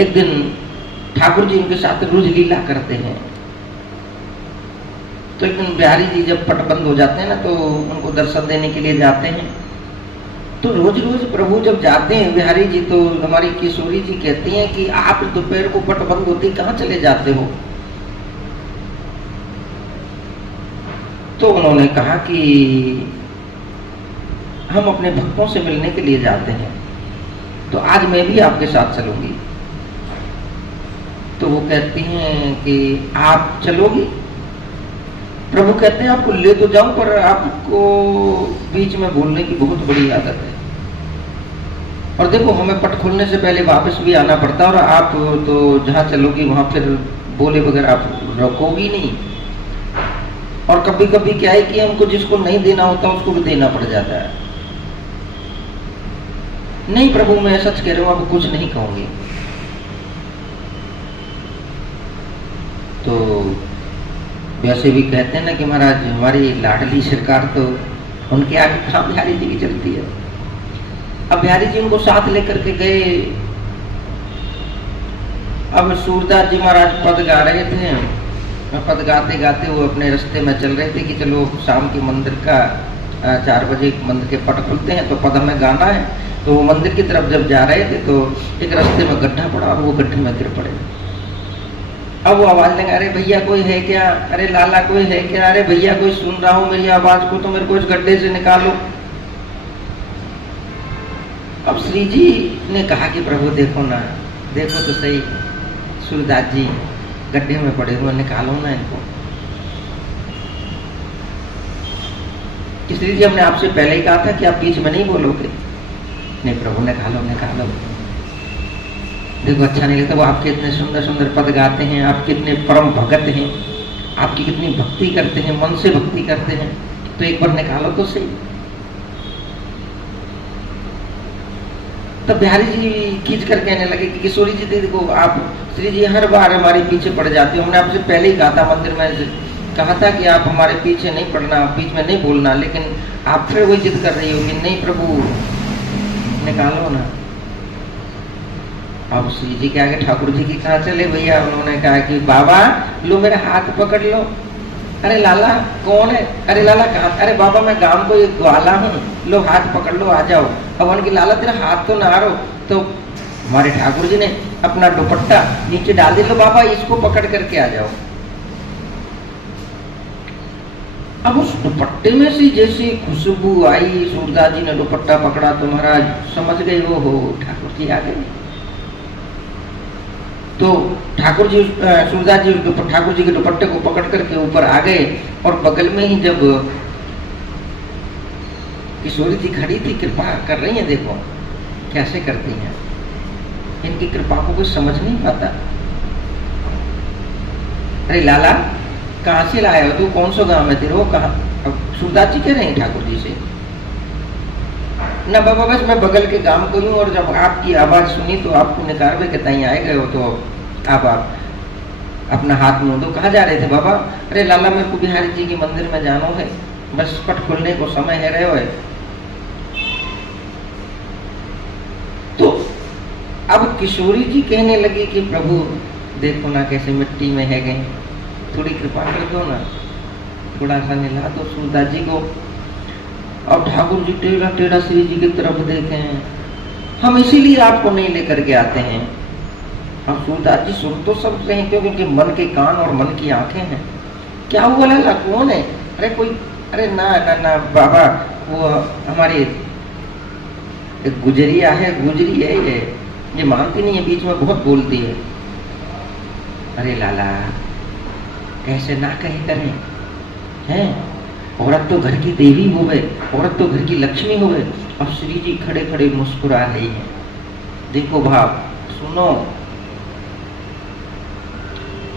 एक दिन ठाकुर जी उनके साथ रोज लीला करते हैं। तो एक दिन बिहारी जी जब पट बंद हो जाते हैं ना, तो उनको दर्शन देने के लिए जाते हैं। तो रोज रोज प्रभु जब जाते हैं बिहारी जी, तो हमारी किशोरी जी कहती हैं कि आप दोपहर को पट बंद होती कहाँ चले जाते हो? तो उन्होंने कहा कि हम अपने भक्तों से मिलने के लिए जाते हैं, तो आज मैं भी आपके साथ चलूंगी। तो वो कहती हैं कि आप चलोगी? प्रभु कहते हैं आपको ले तो जाऊं, पर आपको बीच में बोलने की बहुत बड़ी आदत है, और देखो हमें पट खोलने से पहले वापस भी आना पड़ता है, और आप तो जहां चलोगी वहां फिर बोले बगैर आप रोकोगी नहीं। और कभी कभी क्या है कि हमको जिसको नहीं देना होता उसको भी देना पड़ जाता है। नहीं प्रभु मैं सच कह रहा हूं, आपको कुछ नहीं कहूंगी। तो वैसे भी कहते हैं ना कि महाराज हमारी लाडली सरकार तो उनके आगे कहाँ बिहारी जी की चलती है। अब बिहारी जी उनको साथ लेकर के गए। अब सूरदास जी महाराज पद गा रहे थे, पद गाते गाते वो अपने रास्ते में चल रहे थे कि चलो शाम के मंदिर का 4 बजे मंदिर के पट खुलते हैं, तो पद हमें गाना है। तो वो मंदिर की तरफ जब जा रहे थे तो एक रास्ते में गड्ढा पड़ा और वो गड्ढे में गिर पड़े। अब वो आवाज लगा, अरे भैया कोई है क्या? अरे लाला कोई है क्या? अरे भैया कोई सुन रहा हूं मेरी आवाज को, तो मेरे को इस गड्ढे से निकालो। अब श्री जी ने कहा कि प्रभु देखो ना, देखो तो सही, सूरदास जी गड्ढे में पड़े हुए, निकालो ना इनको। श्री जी हमने आपसे पहले ही कहा था कि आप बीच में नहीं बोलोगे। नहीं प्रभु निकालो निकालो। देखो अच्छा नहीं लगता, वो आपके इतने सुंदर सुंदर पद गाते हैं, आप कितने परम भगत हैं, आपकी कितनी भक्ति करते हैं, मन से भक्ति करते हैं, तो एक बार निकालो तो सही। तब बिहारी जी खींच कर कहने लगे कि किशोरी जी देखो आप श्री जी हर बार हमारे पीछे पड़ जाती हो। हमने आपसे पहले ही कहा था, मंदिर में कहा था कि आप हमारे पीछे नहीं पड़ना, बीच में नहीं बोलना, लेकिन आप फिर वही जिद कर रही हो कि नहीं प्रभु निकालो ना। अब श्री जी के आगे ठाकुर जी की कहाँ चले भैया। उन्होंने कहा कि बाबा लो मेरा हाथ पकड़ लो। अरे लाला कौन है? अरे लाला कहाँ? अरे बाबा मैं गांव को एक ग्वाला हूँ, लो हाथ पकड़ लो आ जाओ। अब उनकी लाला तेरा हाथ तो ना आ रो। तो हमारे ठाकुर जी ने अपना दुपट्टा नीचे डाल दिया, लो बाबा इसको पकड़ करके आ जाओ। अब उस दुपट्टे में से जैसे खुशबू आई, सूरदास जी ने दुपट्टा पकड़ा तो महाराज समझ गए वो हो ठाकुर जी आ गए। तो ठाकुर जी सूरदास जी ठाकुर जी के दुपट्टे को पकड़ करके ऊपर आ गए, और बगल में ही जब किशोरी जी खड़ी थी, कृपा कर रही हैं, देखो कैसे करती हैं, इनकी कृपा को कोई समझ नहीं पाता। अरे लाला कहाँ से लाया हो तू? कौन सा गांव में तेरे? वो कहाँ? सूरदास जी कह रहे हैं ठाकुर जी से, ना बाबा बस मैं बगल के गांव को हूँ, और जब आपकी आवाज सुनी तो आपको निकारवे के ताई आए गए हो, तो आप अपना हाथ मुंह दो। कहाँ जा रहे थे बाबा? अरे लाला मेरे को बिहारी जी के मंदिर में जाना है, बस पट खुलने को समय है रहे हो। तो अब किशोरी जी कहने लगी कि प्रभु देखो ना कैसे मिट्टी में है गए, थोड़ी कृपा कर दो ना, थोड़ा सा निला दो सूरदास जी को। अब ठाकुर जी टेढ़ा टेढ़ा श्री जी की तरफ देखें, हम इसीलिए आपको नहीं लेकर के आते हैं। हम सूरदास जी सुन तो सब रहे हैं, क्योंकि मन के कान और मन की आंखें हैं। क्या हुआ लाला कौन है? अरे कोई, अरे ना ना ना बाबा वो हमारी एक गुजरिया है, गुजरी है, ये मानती नहीं है, बीच में बहुत बोलती है। अरे लाला कैसे ना कहे करें हैं, औरत तो घर की देवी हो गए, औरत तो घर की लक्ष्मी हो गए। अब श्री जी खड़े खड़े मुस्कुरा रही हैं, देखो भाव सुनो।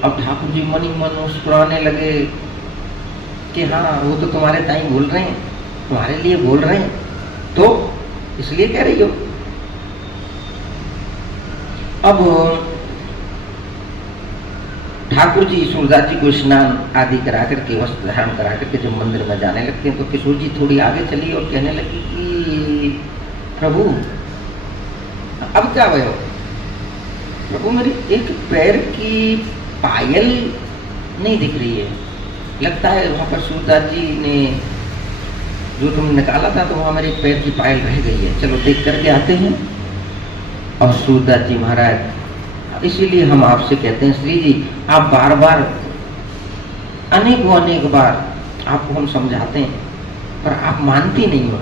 अब ठाकुर जी मन ही मन मुस्कुराने लगे कि हाँ वो तो तुम्हारे ताई बोल रहे हैं, तुम्हारे लिए बोल रहे हैं, तो इसलिए कह रही हो। अब ठाकुर जी सूरदास जी को स्नान आदि करा करके, वस्त्र धारण करा करके जब मंदिर में जाने लगते हैं, तो किशोर जी थोड़ी आगे चली और कहने लगी कि प्रभु अब क्या भयो? प्रभु मेरी एक पैर की पायल नहीं दिख रही है, लगता है वहां पर सूरदास जी ने जो तुम निकाला था तो वहां मेरे पैर की पायल रह गई है, चलो देख करके आते हैं। और सूरदास जी महाराज, इसीलिए हम आपसे कहते हैं श्री जी, आप बार बार अनेक बार आपको हम समझाते हैं पर आप मानती नहीं हो,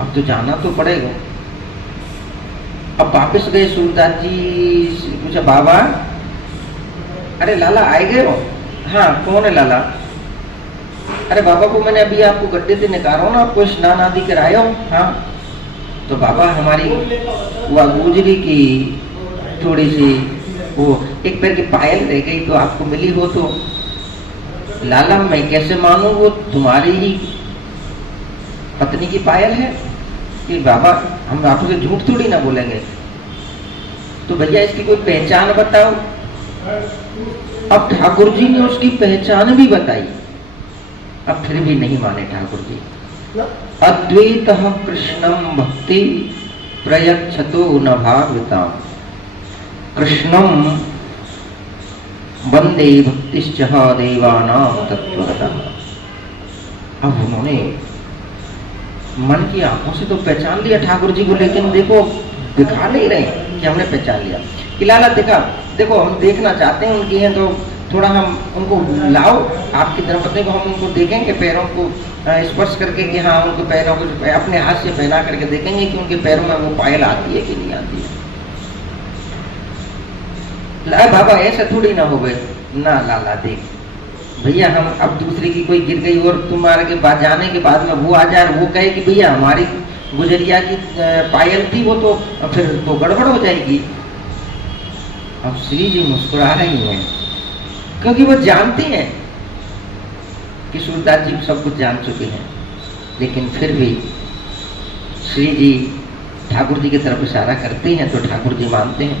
अब तो जाना तो पड़ेगा। अब वापिस गए सूरदास जी, पूछा बाबा, अरे लाला आए गए हो? हाँ, कौन है लाला? अरे बाबा को मैंने अभी आपको गड्ढे से निकाला ना, आपको स्नान आदि कराया हो। हाँ, तो बाबा हमारी वह गुजरी की थोड़ी सी वो एक पैर की पायल रह गई तो आपको मिली हो तो। लाला मैं कैसे मानूं, वो तुम्हारी ही पत्नी की पायल है कि बाबा हम आपसे झूठ थोड़ी ना बोलेंगे। तो भैया इसकी कोई पहचान बताओ। अब ठाकुर जी ने उसकी पहचान भी बताई, अब फिर भी नहीं माने ठाकुर जी। अद्वैत कृष्णम भक्ति प्रयच्छतो न भाविता, कृष्णम वंदे भक्तिश्च देवानां तत्त्वतः। अब उन्होंने मन की आंखों से तो पहचान लिया ठाकुर जी को, लेकिन देखो दिखा नहीं रहे कि हमने पहचान लिया। कि लाला दिखा, देखो हम देखना चाहते हैं उनकी हैं तो थोड़ा हम उनको लाओ, आपकी धर्मपत्नी को हम उनको देखेंगे पैरों को स्पर्श करके कि हाँ उनको पैरों को अपने हाथ से पहना करके देखेंगे कि उनके पैरों में वो पायल आती है कि नहीं आती है। बाबा ऐसा थोड़ी ना हो गए ना लाला, देख भैया हम अब दूसरे की कोई गिर गई और तुम्हारे के बाद जाने के बाद में वो आ जाए वो कहे कि भैया हमारी गुजरिया की पायल थी, वो तो फिर तो गड़बड़ हो जाएगी। अब श्री जी मुस्कुरा रही हैं क्योंकि वो जानती हैं कि सूरदास जी सब कुछ जान चुके हैं, लेकिन फिर भी श्री जी ठाकुर जी की तरफ इशारा करते हैं तो ठाकुर जी मानते हैं।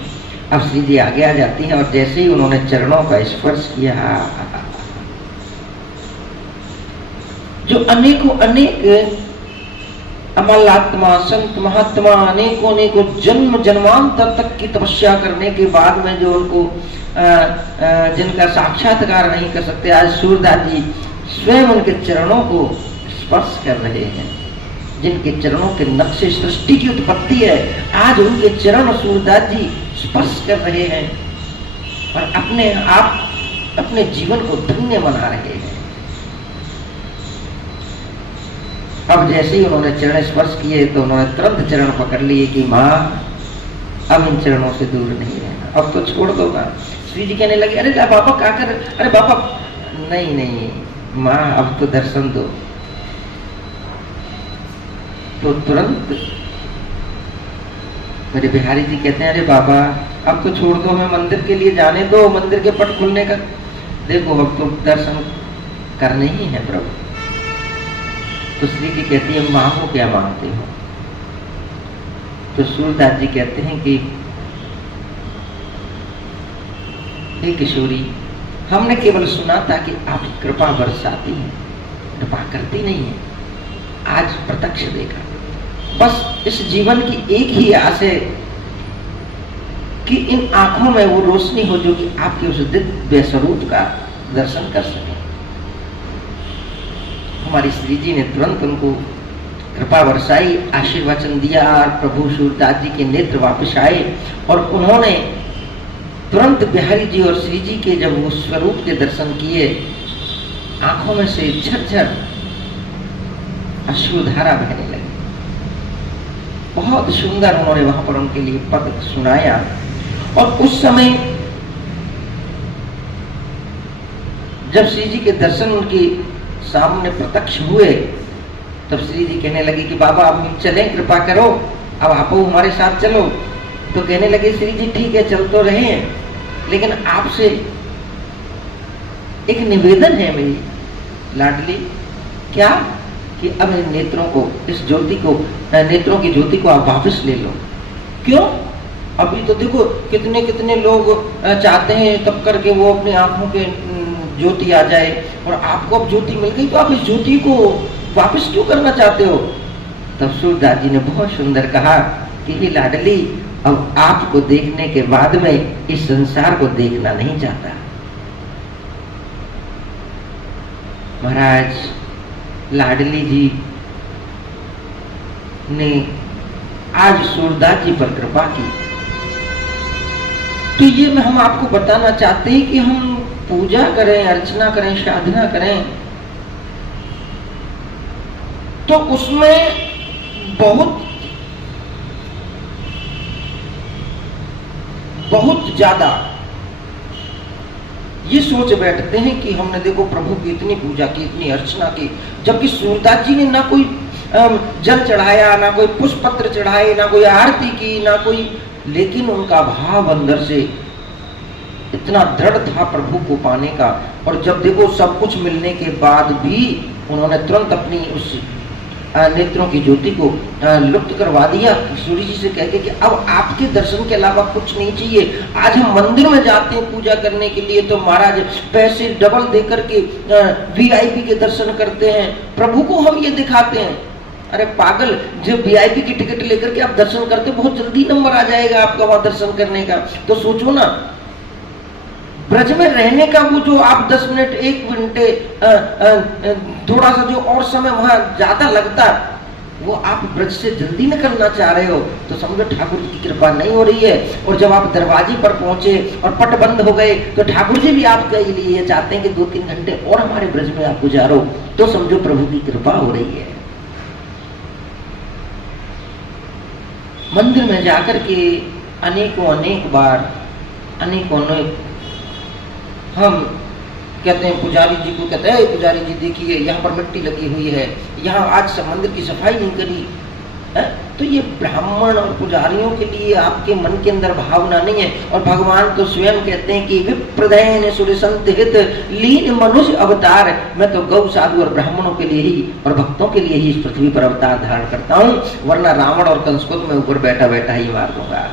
अब श्री जी आगे आ जाती हैं और जैसे ही उन्होंने चरणों का स्पर्श किया, जो अनेक अमलात्मा संत महात्मा अनेकों जन्म जन्मांतर तक की तपस्या करने के बाद में जो उनको जिनका साक्षात्कार नहीं कर सकते, आज सूरदास जी स्वयं उनके चरणों को स्पर्श कर रहे हैं। जिनके चरणों के नक्शे सृष्टि की उत्पत्ति है, आज उनके चरण सूरदास जी स्पर्श कर रहे हैं और अपने आप अपने जीवन को धन्य बना रहे हैं। अब जैसे ही उन्होंने चरण स्पर्श किए तो उन्होंने तुरंत चरण पकड़ लिए कि माँ अब इन चरणों से दूर नहीं रहना, अब तो छोड़ दो ना। श्री जी कहने लगे, अरे बाबा क्या कर, अरे बाबा नहीं माँ अब तो दर्शन दो। तो तुरंत मेरे बिहारी जी कहते हैं, अरे बाबा अब तो छोड़ दो, हमें मंदिर के लिए जाने दो, मंदिर के पट खुलने का, देखो अब तो दर्शन करने ही है प्रभु। तो श्री जी कहती है, माँ को क्या मानते हो? तो सूरदास जी कहते हैं कि हे किशोरी, हमने केवल सुना था कि आप कृपा बरसाती हैं, कृपा करती नहीं है, आज प्रत्यक्ष देखा। बस इस जीवन की एक ही आस है कि इन आंखों में वो रोशनी हो जो कि आपके उस दिव्य स्वरूप का दर्शन कर सके। हमारी श्री जी ने तुरंत उनको कृपा बरसाई, आशीर्वचन दिया और प्रभु सूरदास जी के नेत्र वापस आए और उन्होंने तुरंत बिहारी जी और श्री जी के जब वो स्वरूप के दर्शन किए, आंखों में से झरझर अश्रुधारा बहने लगी। बहुत सुंदर उन्होंने वहां पर उनके लिए पद सुनाया। और उस समय जब श्री जी के दर्शन उनके सामने प्रत्यक्ष हुए तब श्री जी कहने लगे कि बाबा अब हम चलें, कृपा करो, अब आप हमारे साथ चलो। तो कहने लगे श्री जी ठीक है चल तो रहे हैं, लेकिन आपसे एक निवेदन है मेरी लाडली। क्या? कि अब इन नेत्रों को, इस ज्योति को, नेत्रों की ज्योति को आप वापस ले लो। क्यों? अभी तो देखो कितने कितने लोग चाहते हैं तब करके वो अपनी आंखों के ज्योति आ जाए, और आपको अब ज्योति मिल गई तो आप इस ज्योति को वापस क्यों करना चाहते हो? तब सूरदास जी ने बहुत सुंदर कहा कि हे लाडली, अब आपको देखने के बाद में इस संसार को देखना नहीं चाहता। महाराज लाडली जी ने आज सूरदास जी पर कृपा की। तो ये हम आपको बताना चाहते हैं कि हम पूजा करें, अर्चना करें, साधना करें, तो उसमें बहुत ज्यादा ये सोच बैठते हैं कि हमने देखो प्रभु की इतनी पूजा की, इतनी अर्चना की, जबकि सूरदास जी ने ना कोई जल चढ़ाया, ना कोई पुष्प पत्र चढ़ाए, ना कोई आरती की, ना कोई, लेकिन उनका भाव अंदर से इतना दृढ़ था प्रभु को पाने का। और जब देखो सब कुछ मिलने के बाद भी उन्होंने तुरंत अपनी उस नेत्रों की ज्योति को लुप्त करवा दिया, सूर्य जी से कहके कि अब आपके दर्शन के अलावा कुछ नहीं चाहिए। आज हम मंदिर में जाते हैं पूजा करने के लिए तो महाराज पैसे डबल दे करके वीआईपी के दर्शन करते हैं, प्रभु को हम ये दिखाते हैं। अरे पागल, जब वीआईपी की टिकट लेकर के आप दर्शन करते बहुत जल्दी नंबर आ जाएगा आपका वहां दर्शन करने का। तो सोचो ना, ब्रज में रहने का वो जो आप 10 मिनट 1 घंटे थोड़ा सा जो और समय वहां ज्यादा लगता, वो आप ब्रज से जल्दी निकलना चाह रहे हो, तो समझो ठाकुर की कृपा नहीं हो रही है। और जब आप दरवाजे पर पहुंचे और पट बंद हो गए, तो ठाकुर जी भी आपके लिए चाहते हैं कि 2-3 घंटे और हमारे ब्रज में आप गुजारो, तो समझो प्रभु की कृपा हो रही है। मंदिर में जाकर के अनेक बार हम कहते हैं, पुजारी जी को कहते हैं, पुजारी जी देखिए यहाँ पर मिट्टी लगी हुई है, यहाँ आज सब मंदिर की सफाई नहीं करी है। तो ये ब्राह्मण और पुजारियों के लिए आपके मन के अंदर भावना नहीं है। और भगवान तो स्वयं कहते हैं कि विप्रदयन सुरसंत हित लीन मनुष्य अवतार, मैं तो गौ साधु और ब्राह्मणों के लिए ही और भक्तों के लिए ही इस पृथ्वी पर अवतार धारण करता हूँ, वरना रावण और कंस को तो मैं ऊपर बैठा बैठा ही मार दूंगा।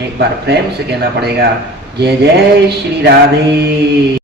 एक बार प्रेम से कहना पड़ेगा, जय जय श्री राधे।